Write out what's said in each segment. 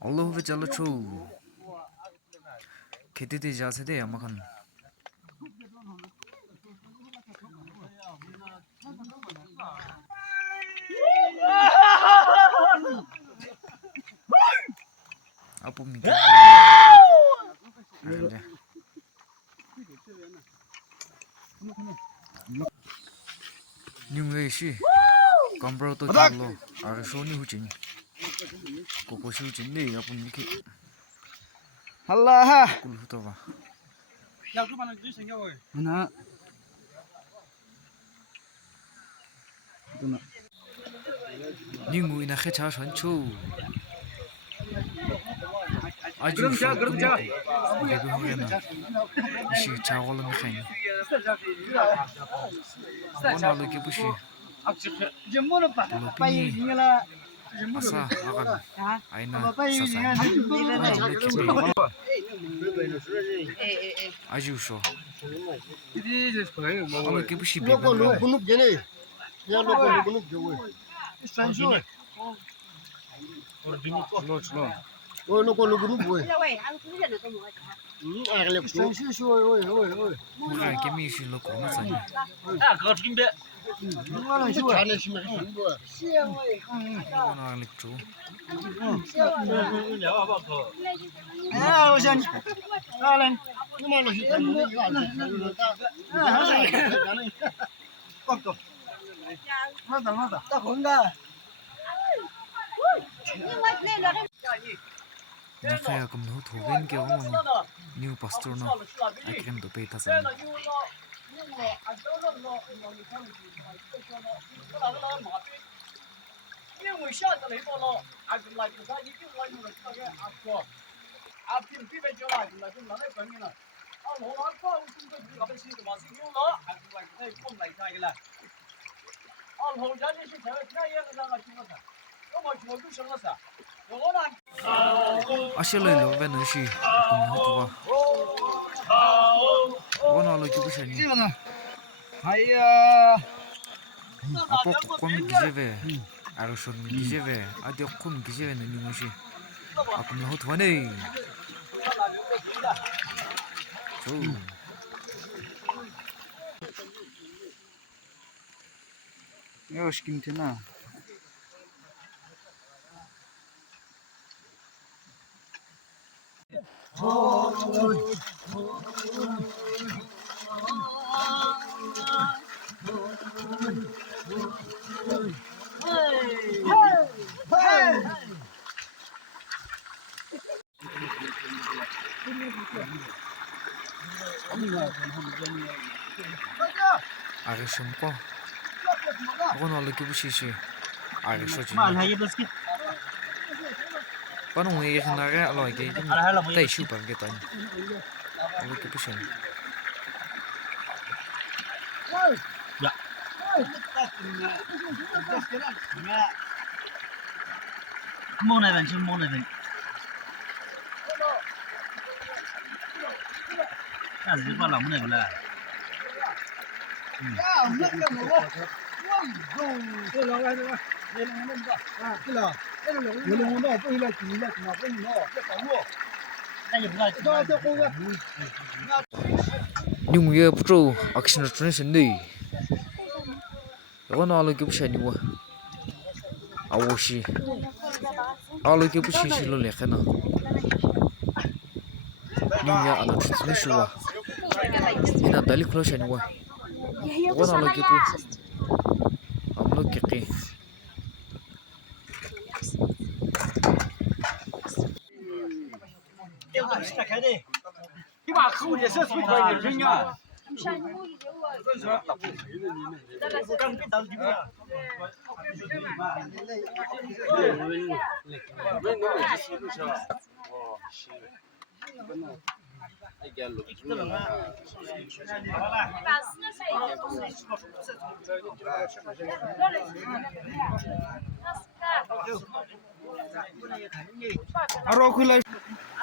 Allah ve Celle çoğu. Kedi de cazede ya makan. Apa mikir? Ada. Nhưng người sĩ, con bro tôi chọn lo, à số như huỳnh, cô siêu chính đi, apa mikir? Allah ha. Kul hutau va. Mana? Nhưng người na khét cháo xoắn chu. Aju sao cũng được. Để cái hôm nay, sĩ cháo có lần khen. Món nào lấy cái bữa sĩ. Asa, makan. Aina, sasa. Aju so. Kalau kita bersih Lo con lo con je ne. Ya lo con lo je we. Sanjo. slow. Oi lo con lo we. Ai le ko. Sanjo so oi. Murah kami isi lo kau macam ni. Mana so. Chane shi me bo. Mana alik tu. Ah, o sea, Alan. Ni ma lo shi ta ni ga lo ta. Corto. Nada. Tá ronda. Na kaya kami hu tu ben kaya orang new pastor no. Akhirnya tu peta sana. Asyik leh lo ben nasi. Kami hu tu ba. Orang lagi bersih ni. Gimana? Hayya. Apa kau gize Arushan gize Adi kum gize ni nasi. Aku ni hu tu ni. So. Ya skim tena. Arushan ko. Ako lagi bersih. Arushan je. Mal haye basket. Paano mo iyan na kaya aloy kay tayo super kita ni. Aloy kay pusin. Ya. Mona ben. Hadi bir falan ne bile. Nhưng mà bắt đầu action transition đi. Đó nó là cái gì vậy? Awoshi. Alo cái gì lo lẽ na. Nhưng mà anh transition wa. Ina dali klo shani wa. Đó nó là cái amlo kiki.你把口也是最快的人呀。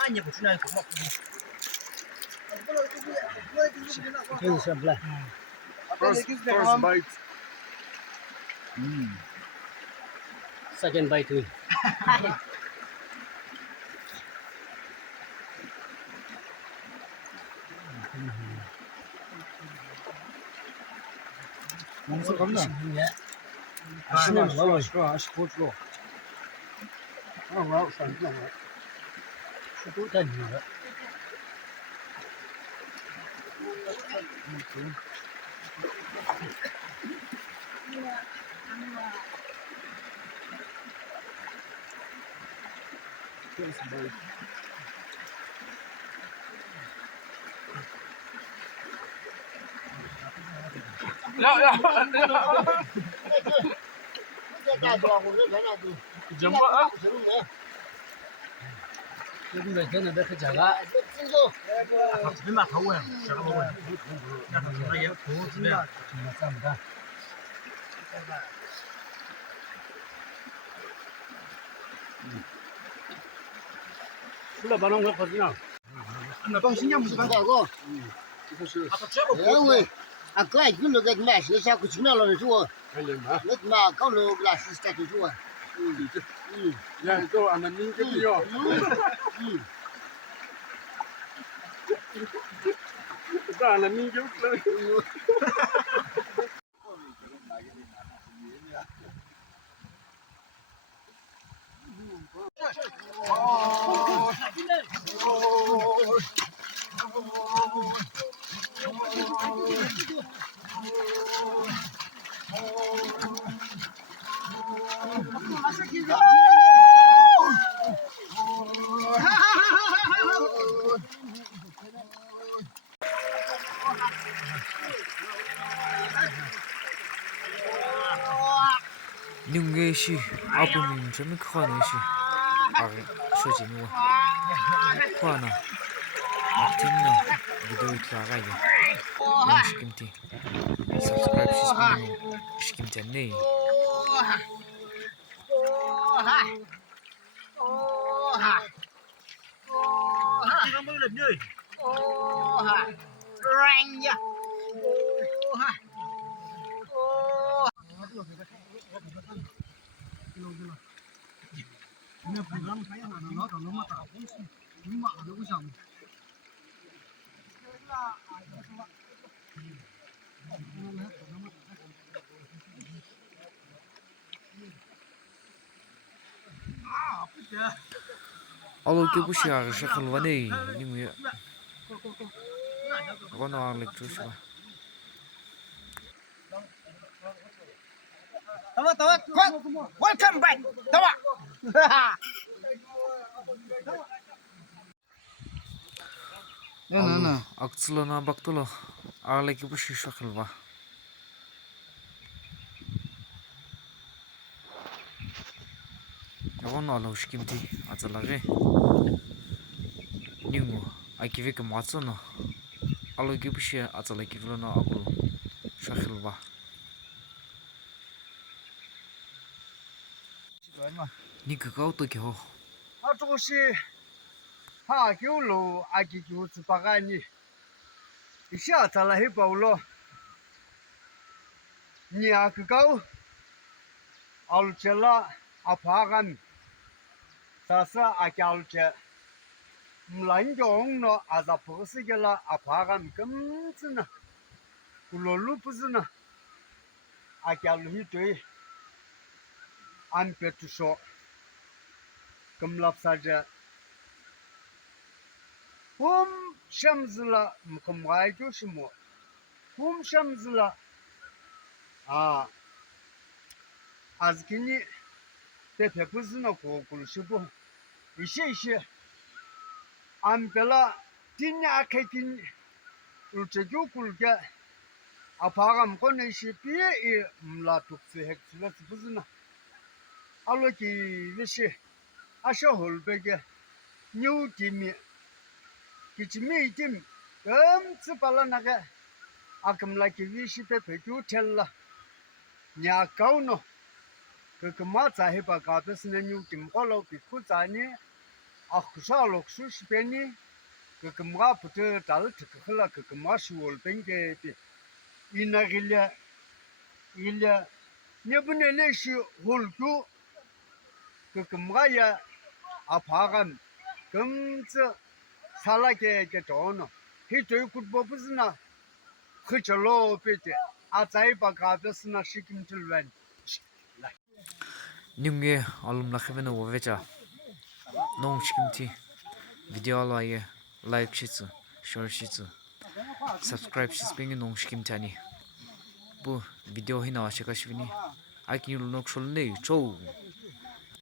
아니 그 주나 그 First bite. Second bite. 멍석 겁나. 아시는 뭐? 아시 보죠. 와, 산다. 또 다니는. 요즘에 저는 몇 자가 얼마 더 오야. 제가 먹어요. 야, 나 얘 고집이야. 맞습니다. 불러봐놓은 거 거지나. 또 신경 무슨 거고? 왜? 아까 이거 그 맛이 자꾸 지나려는 거. 나 가로 글라스 스타트 좋아. 야, 이거 안 하는 게요. 이거 안 하는 게 없어. nhưng nghe shi album mình chấm khoa này shi sửa chỉnh qua khoa nào tin nào video kia cái gì mình skim ti subscribe skim channel này 지금 먹을 래. alo cái bút xà sẽ không vấn đề nhưng mà có nó lịch chút xíu tawa welcome back tawa alo aktslo na baktulo ale cái bút xà không va nó nó lo skim ti atalage nhưng mà ai cái việc mà cho nó alo cái bút xà atalage cái nó akul sẽ không va你个高多久？ 아저씨 하교로 아기 교수 바가니 이샤탈라 해보로 니아 그거 알첼라 아파간 사사 아캬알체 물란종노 아자포스겔라 아파간 금스나 굴롤루푸스나 아캬알히토이 안페투쇼 금랍사자 홈 샴즈라 무컴와이교시모 홈 샴즈라 아즈키니 페페푸즈나 고kul시보 이시시 안벨라 티냐 케킨 울체교kul게 아파감 코네시 피에 이 물라툭스 헥슬라스 부즈나 알로키 리시 아셔홀베게 뉴티미 给这没一点，根子把了那个，啊，根来给微信被就天了，伢高呢，个马在黑把搞的是那牛点好了，给苦在呢，啊，少了数十遍呢，个马不得打了这个好了，个马是我本给的，伊那个了，伊了，你不能那些活住，个马呀，啊，怕干，根子。他那个着呢，很对古不是呢，很着老别的，啊，再把搞的是那是跟着乱。 Ninguém alum la khevena wo vecha. Non shkimti. Video la ye like shitsu, share shitsu. Subscribe shispingi non shkimtani. Bu video hina ashika shvini. Akin yul nok shol ne chou.